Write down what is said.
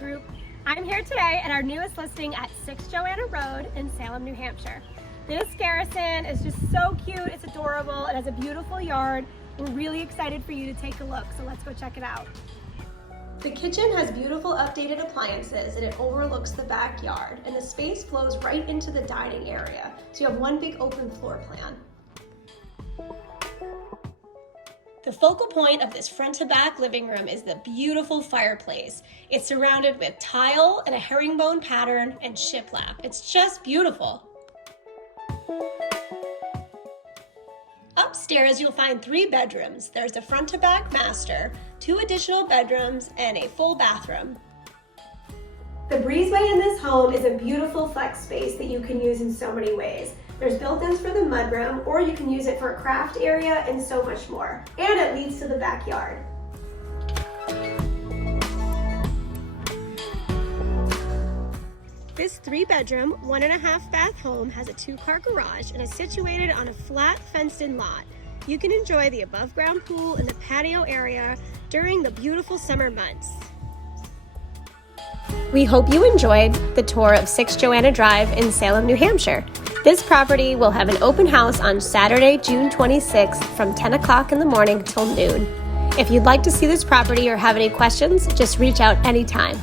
Group. I'm here today at our newest listing at 6 Joanna Road in Salem, New Hampshire. This garrison is just so cute, it's adorable, it has a beautiful yard. We're really excited for you to take a look, so let's go check it out. The kitchen has beautiful updated appliances and it overlooks the backyard, and the space flows right into the dining area, so you have one big open floor plan. The focal point of this front-to-back living room is the beautiful fireplace. It's surrounded with tile and a herringbone pattern and shiplap. It's just beautiful. Upstairs, you'll find 3 bedrooms. There's a front-to-back master, 2 additional bedrooms, and a full bathroom. The breezeway in this home is a beautiful flex space that you can use in so many ways. There's built-ins for the mudroom, or you can use it for a craft area and so much more. And it leads to the backyard. This 3-bedroom, 1.5 bath home has a 2-car garage and is situated on a flat fenced-in lot. You can enjoy the above-ground pool in the patio area during the beautiful summer months. We hope you enjoyed the tour of 6 Joanna Drive in Salem, New Hampshire. This property will have an open house on Saturday, June 26th from 10 o'clock in the morning till noon. If you'd like to see this property or have any questions, just reach out anytime.